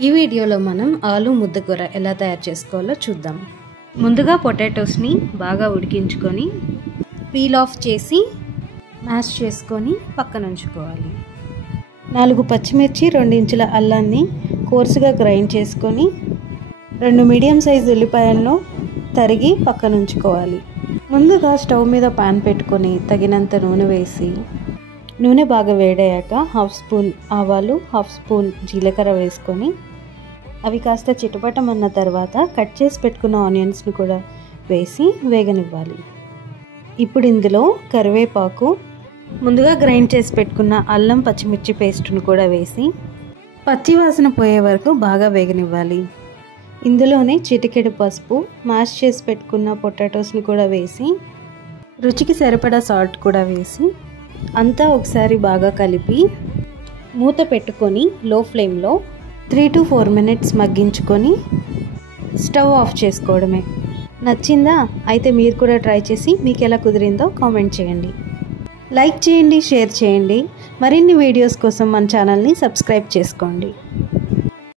ఈ వీడియోలో మనం ఆలు ముద్దకూర ఎలా తయారు చేసుకోవాలో చూద్దాం. ముందుగా పొటాటోస్ని బాగా ఉడికించుకొని పీల్ ఆఫ్ చేసి మ్యాష్ చేసుకొని పక్కన ఉంచుకోవాలి. 4 పచ్చిమిర్చి, 2 ఇంచుల అల్లాన్ని కోర్సుగా గ్రైండ్ చేసుకొని 2 మీడియం సైజు ఉల్లిపాయలను తరిగి పక్కన ఉంచుకోవాలి. ముందుగా స్టవ్ మీద పాన్ పెట్టుకొని తగినంత నూనె వేసి నూనె బాగా వేడయ్యాక 1/2 స్పూన్ ఆవాలు, 1/2 స్పూన్ జీలకర్ర వేసుకొని అవి కాస్త చిటపటమన్న తర్వాత కట్ చేసి పెట్టుకున్న ఆనియన్స్ని కూడా వేసి వేగనివ్వాలి. ఇప్పుడు ఇందులో కరివేపాకు, ముందుగా గ్రైండ్ చేసి పెట్టుకున్న అల్లం పచ్చిమిర్చి పేస్ట్ను కూడా వేసి పచ్చి వాసన పోయే వరకు బాగా వేగనివ్వాలి. ఇందులోనే చిటికెడు పసుపు, మ్యాష్ చేసి పెట్టుకున్న పొటాటోస్ని కూడా వేసి రుచికి సరిపడా సాల్ట్ కూడా వేసి అంతా ఒకసారి బాగా కలిపి మూత పెట్టుకొని లో ఫ్లేమ్లో 3 to 4 మినిట్స్ మగ్గించుకొని స్టవ్ ఆఫ్ చేసుకోవడమే. నచ్చిందా? అయితే మీరు కూడా ట్రై చేసి మీకు ఎలా కుదిరిందో కామెంట్ చేయండి. లైక్ చేయండి, షేర్ చేయండి. మరిన్ని వీడియోస్ కోసం మన ఛానల్ని సబ్స్క్రైబ్ చేసుకోండి.